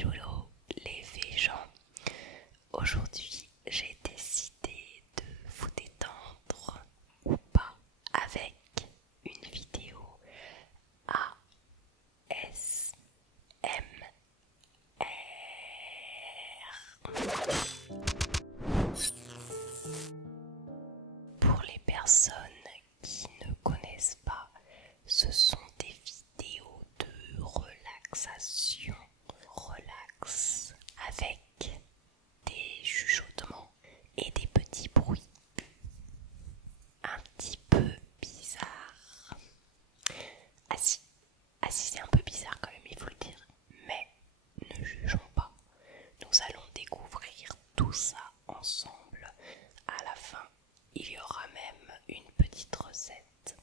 Hello les végens. Aujourd'hui j'ai décidé de vous détendre ou pas avec une vidéo ASMR. Pour les personnes qui ne connaissent pas, ce sont des vidéos de relaxation, relax, avec des chuchotements et des petits bruits un petit peu bizarres. Ah si c'est un peu bizarre quand même, il faut le dire, mais ne jugeons pas. Nous allons découvrir tout ça ensemble. À la fin, il y aura même une petite recette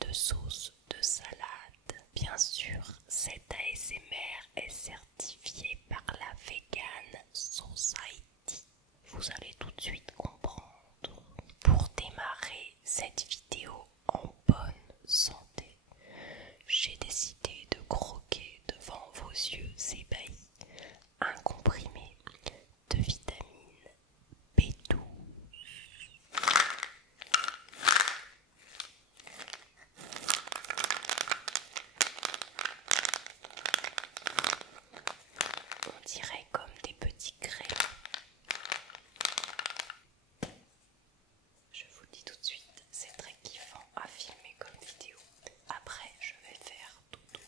de sauce de salade. Bien sûr, cette ASMR est certifiée par la Vegan Society. Vous allez tout de suite comprendre. Pour démarrer cette vidéo en bonne santé, j'ai décidé de croquer devant vos yeux ébahis un comprimé de vitamine B12. On dirait comme des petits crayons. Je vous le dis tout de suite, c'est très kiffant à filmer comme vidéo. Après, je vais faire dodo.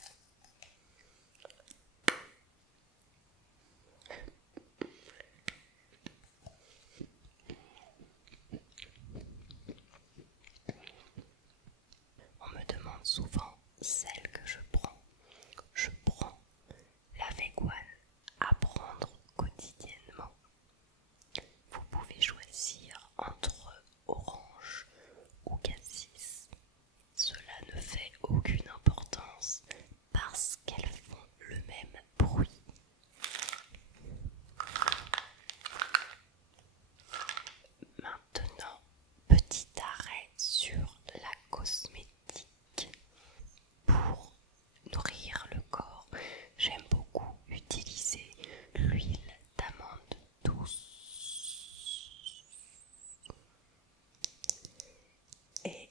On me demande souvent celle que je prends. Je prends la Vegoal à prendre quotidiennement. Vous pouvez choisir entre orange ou cassis. Cela ne fait aucune importance parce qu'elles font le même bruit. Maintenant, petit arrêt sur la cosmétique. Pour nourrir le corps, j'aime beaucoup utiliser l'huile d'amande douce. Et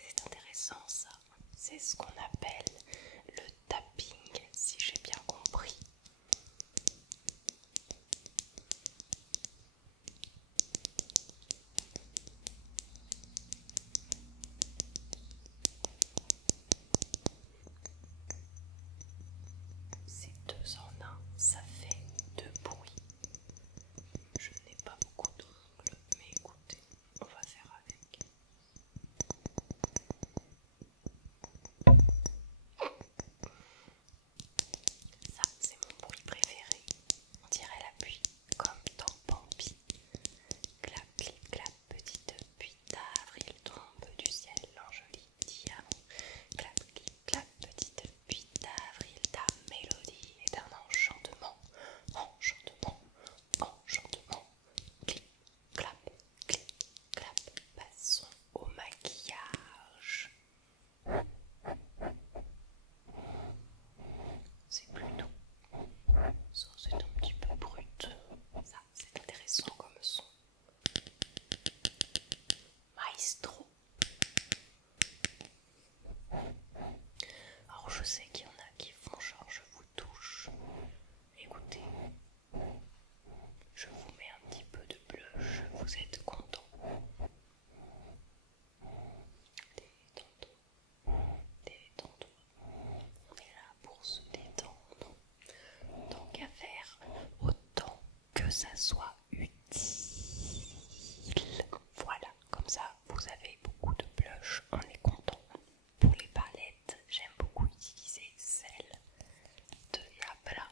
c'est intéressant ça, c'est ce qu'on appelle le tapping, si j'ai bien compris. C'est deux en un, ça fait deux bruits. Je n'ai pas beaucoup d'ongles, mais écoutez, on va faire avec. Ça, c'est mon bruit préféré. On dirait la pluie, comme dans Bambi. Clap, clip, clap, petite pluie d'avril tombe du ciel en joli diamant. Clap, clip, clap, petite pluie d'avril, ta mélodie est un enchantement. Enchantement, enchantement. Clip, clap, clip, clap. Passons au maquillage. C'est plutôt ça, c'est un petit peu brut. Ça, c'est intéressant comme son. Maestro. Alors je sais qu'il y en a qui font genre je vous touche. Écoutez, je vous mets un petit peu de blush. Vous êtes content? Détends-toi. On est là pour se détendre. Tant qu'à faire, autant que ça soit utile. Voilà, comme ça vous avez beaucoup de blush, on est content. Pour les palettes, j'aime beaucoup utiliser celle de Nabla.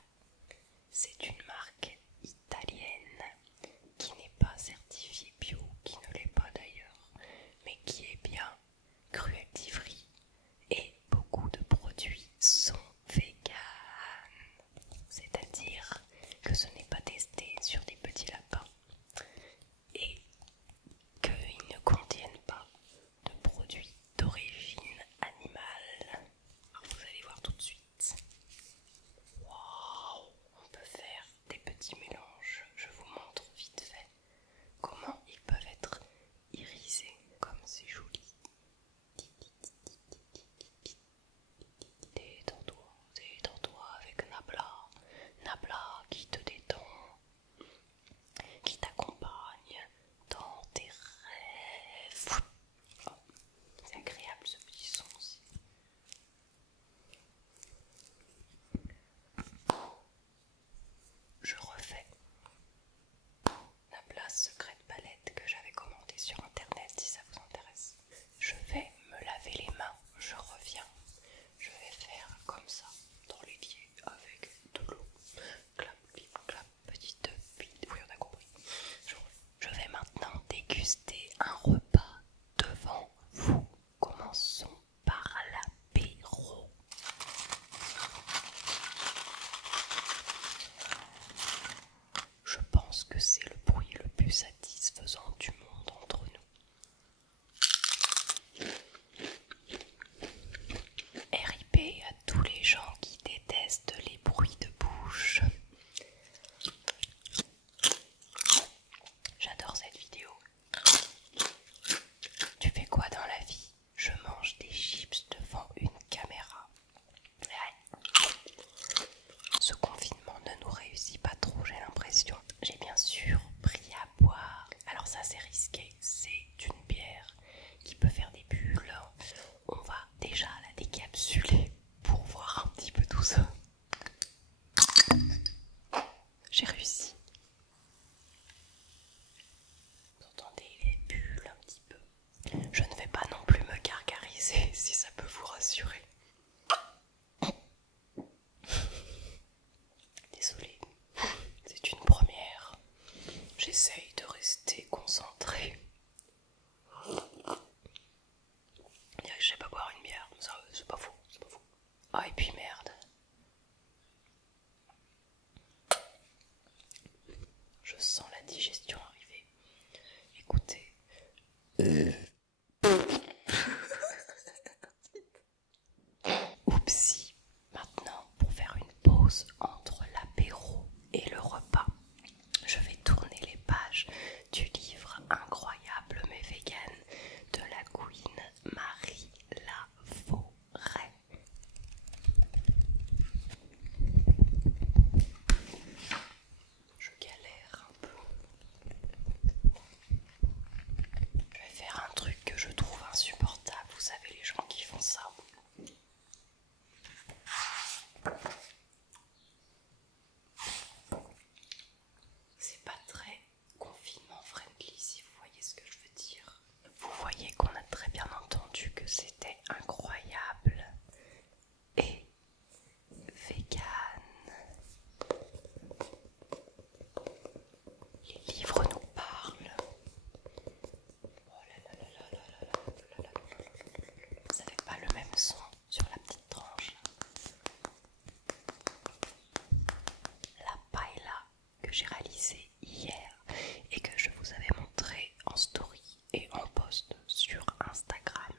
C'est une marque italienne qui n'est pas certifiée bio, qui ne l'est pas d'ailleurs, mais qui est bien cruelty free. Et beaucoup de produits sont vegan, c'est-à-dire que ce n'est pas testé sur des petits lapins. sens la digestion arriver. Écoutez. Oupsie. Maintenant, pour faire une pause entre l'apéro et le repas, je vais tourner les pages du livre incroyable mais vegan de la Queen Marie Laforêt. Je galère un peu. Je vais faire un truc que je trouve insupportable, vous savez les gens qui font ça. C'est pas très confinement friendly si vous voyez ce que je veux dire. Vous voyez qu'on a très bien entendu que c'était incroyable et vegan. Les livres nous parlent. Oh là là là là là là là là là là. Ça fait pas le même son sur la petite tranche. La paella que j'ai réalisée hier et que je vous avais montré en story et en post sur Instagram.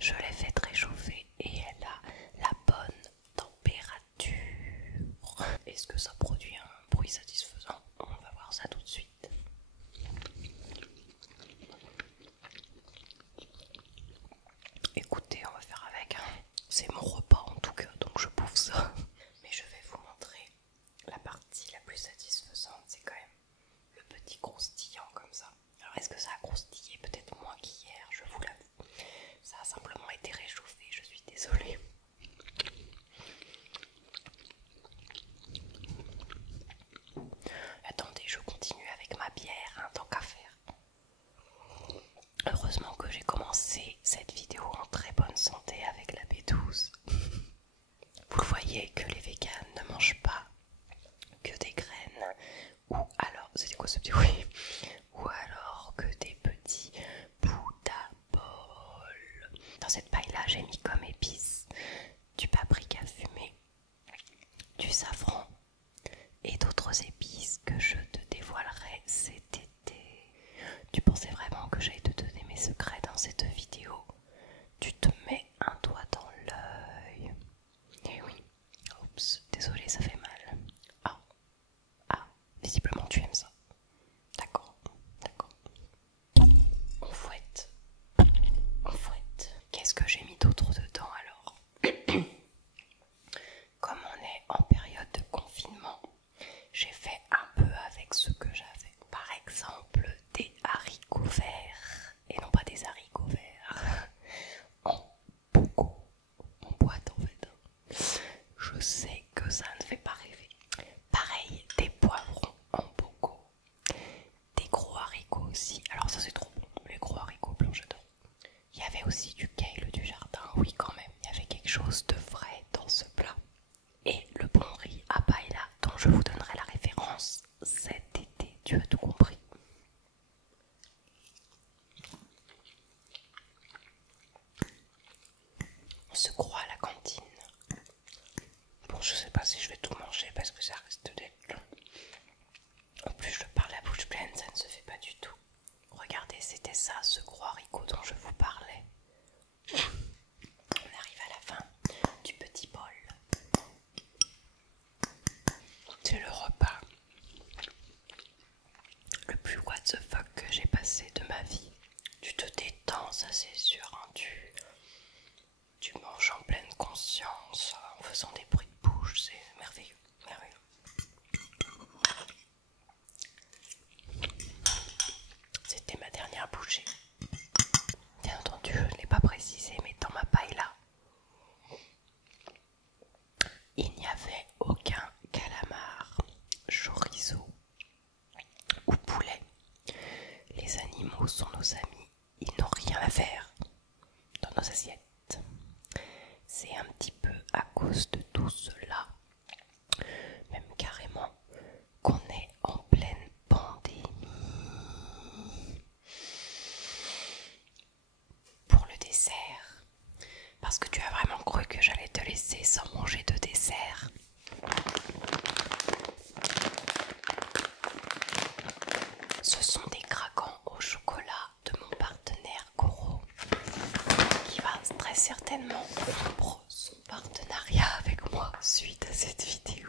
Je l'ai fait réchauffer et elle a la bonne température. Est-ce que ça produit un bruit satisfaisant? On va voir ça tout de suite. Écoutez, on va faire avec. C'est mon repas en tout cas, donc je bouffe ça. Mais je vais vous montrer la partie la plus satisfaisante, c'est quand même le petit croustillant comme ça. Alors est-ce que ça a croustillé? Peut-être moins qu'hier, je vous l'avoue. Ça a simplement été réchauffé, je suis désolée. Attendez, je continue avec ma bière, hein, tant qu'à faire. Heureusement que j'ai commencé cette vidéo en très bonne santé avec la B12. Vous le voyez que les véganes ne mangent pas que des graines, ou alors, c'était quoi ce petit bruit? Ou alors que des petits bouts d'abol. Dans cette paille-là, j'ai mis comme épices du paprika fumé, du safran et d'autres épices que je te dévoilerai cet été. Tu pensais vraiment que j'allais te donner mes secrets dans cette vidéo? Tu te mets un doigt dans l'œil. Et oui. Oups, désolé, ça fait mal. Ah, visiblement tu aimes ça. D'accord, d'accord. On fouette. On fouette. Qu'est-ce que j'ai mis d'autre dedans alors? Comme on est en période de confinement, j'ai fait un peu avec ce que j'avais. Par exemple, des haricots verts. Et non pas des haricots verts. En bocaux. En boîte en fait. Je sais que ça ne fait pas rêver. Pareil, des poivrons en bocaux. Des gros haricots aussi. Alors ça c'est trop bon. Les gros haricots blancs j'adore. Il y avait aussi du kale du jardin. Oui quand même, il y avait quelque chose de vrai dans ce plat. Et le bon riz à paella dont je vous donnerai la référence cet été. Tu as tout compris. On se croit à la cantine. Bon, je sais pas si je vais tout manger parce que ça reste d'être long. En plus, je parle la bouche pleine, ça ne se fait pas du tout. Regardez, c'était ça, ce gros haricot dont je vous parlais. On arrive à la fin du petit bol. C'est le repas le plus what the fuck que j'ai passé de ma vie. Tu te détends, ça c'est sûr, hein. Tu manges en pleine conscience, en faisant des bruits de bouche, c'est merveilleux, merveilleux. C'était ma dernière bouchée. Bien entendu, je ne l'ai pas précisé, mais dans ma paella, il n'y avait aucun calamar, chorizo ou poulet. Les animaux sont nos amis, ils n'ont rien à faire dans nos assiettes. C'est un petit peu à cause de tout ce certainement rompre son partenariat avec moi suite à cette vidéo.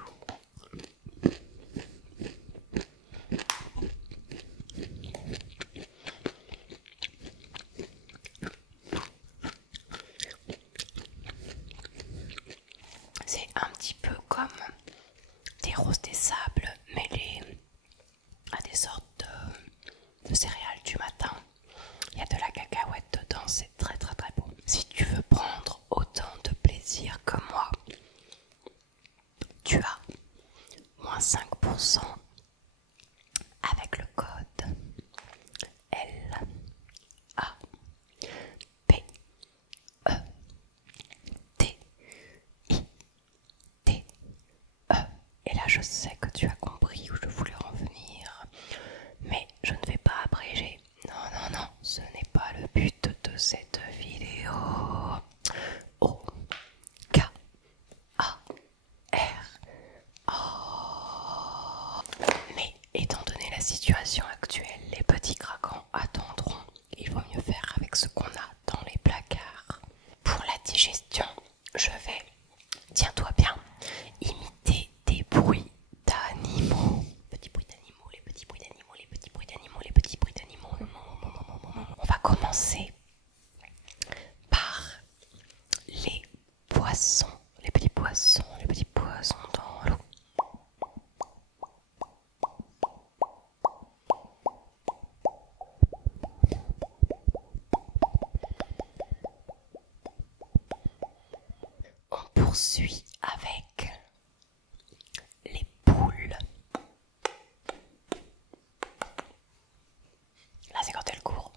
C'est un petit peu comme des roses des sables mêlées à des sortes de céréales du matin. Il y a de la cacahuète dedans, c'est très très très beau. Si tu veux prendre autant de plaisir que moi, tu as moins 5% avec le code LAPETITE. Et là je sais que tu as compris où je voulais en venir, mais je ne vais pas abréger. Non, ce n'est pas le but de cette vidéo. O-K-A-R-O. Mais étant donné la situation actuelle, les petits craquants attendront. Il vaut mieux faire avec ce qu'on a dans les placards. Pour la digestion, je vais, tiens-toi bien, imiter des bruits d'animaux. Petits bruits d'animaux, les petits bruits d'animaux, les petits bruits d'animaux, les petits bruits d'animaux. On va commencer par les poissons, les petits poissons dans l'eau. On poursuit avec les poules. Là, c'est quand elle court.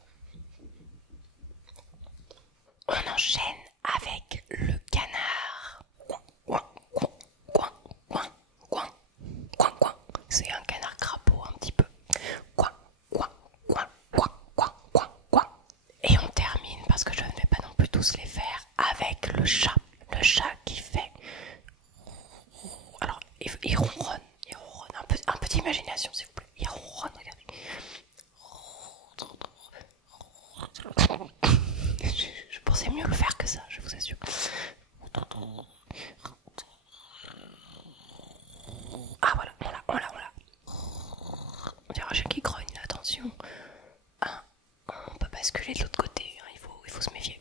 On enchaîne avec le canard. C'est un canard crapaud un petit peu. Et on termine, parce que je ne vais pas non plus tous les faire, avec le chat. Le chat qui fait... Alors, il ronronne. Un peu d'imagination, s'il vous plaît. Il ronronne, regardez. Je pensais mieux le faire que ça, je vous assure. Ah voilà, on l'a. On dirait un chien qui grogne, là, attention. Ah, on peut basculer de l'autre côté, hein, il faut se méfier.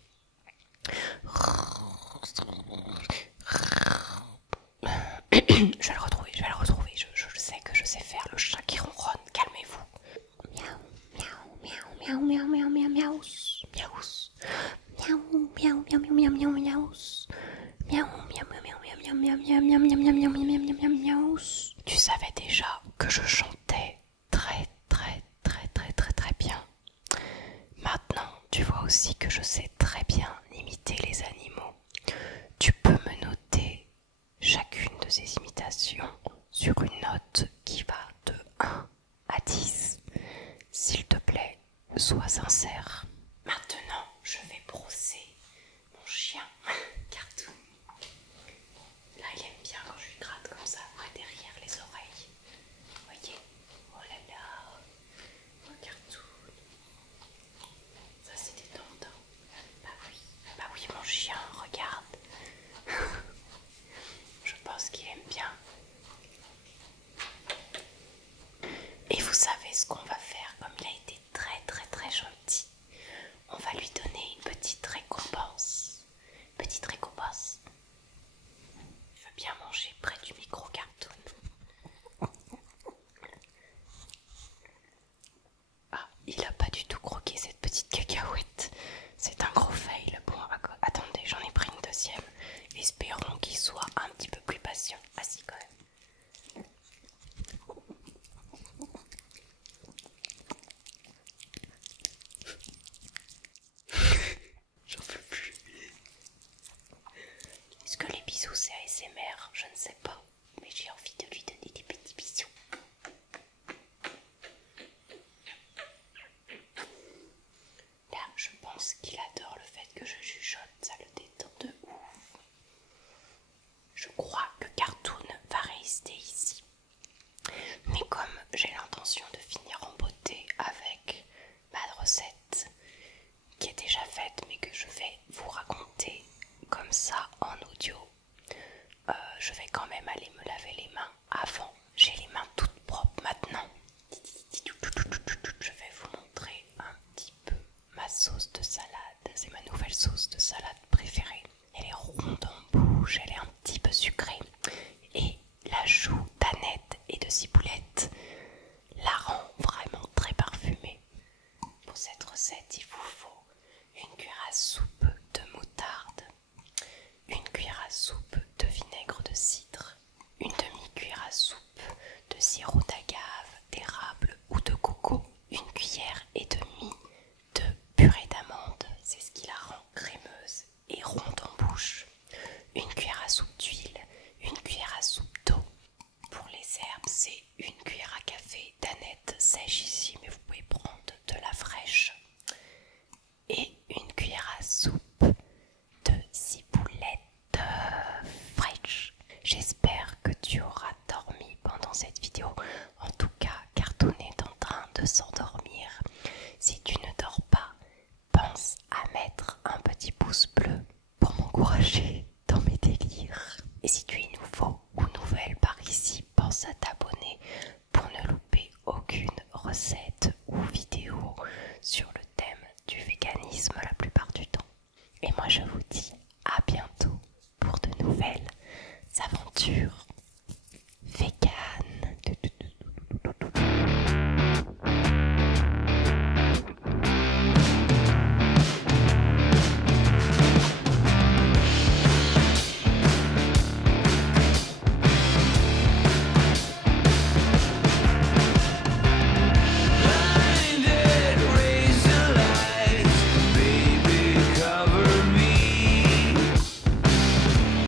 Je vais le retrouver, je sais que je sais faire le chat qui ronronne, calmez-vous. Miaou, miaou, miaou, miaou, miaou, miaou, miaous, miaous. Miaou, miaou, miaou, miaou, miaou, miaous. Miaou, miaou, miaou, miaou, miaou, miaou, miaou, miaou, miaou, miaou, miaou, miaou, miaou, miaous. Tu savais déjà que je chantais très bien. Maintenant, tu vois aussi que je sais très bien imiter les animaux. Tu peux me noter chacune de ces imitations sur une note qui va de 1 à 10. S'il te plaît, sois sincère. Maintenant, je vais brosser mon chien, Cartoon. Là, il aime bien quand je lui gratte comme ça, derrière les oreilles. Voyez? Oh là là, mon Cartoon. Ça, c'est détendant. Bah oui, mon chien, regarde. Je pense qu'il aime bien. Et vous savez ce qu'on va faire, comme il a été très gentil. On va lui donner une petite récompense. Petite récompense. Il veut bien manger près du micro, Cartoon. Ah, il a pas du tout croqué cette petite cacahuète. C'est un gros fail. Bon, attendez, j'en ai pris une deuxième. Espérons qu'il soit un petit peu plus patient. Ah si, quand même. J'en peux plus. Est-ce que les bisous c'est ASMR? Je ne sais pas. Mais j'ai envie de lui donner des petits bisous. Là, je pense qu'il adore le fait que je chuchote. Ça le détend de ouf. Je crois que Cartoon va rester ici. Mais comme j'ai l'intention de finir en beauté avec ma recette qui est déjà faite mais que je vais vous raconter de sirop d'agave, d'érable ou de coco, 1,5 cuillère de purée d'amande, c'est ce qui la rend crémeuse et ronde en bouche, 1 cuillère à soupe d'huile, 1 cuillère à soupe d'eau. Pour les herbes, c'est 1 cuillère à café d'aneth sèche ici, mais vous pouvez prendre de la fraîche, et 1 cuillère à soupe de ciboulette fraîche. J'espère que tu auras dormi pendant cette vidéo. En tout cas, Cartoon est en train de s'endormir. Si tu ne dors pas, pense à mettre un petit pouce bleu pour m'encourager dans mes délires. Et si tu es nouveau ou nouvelle par ici, pense à t'abonner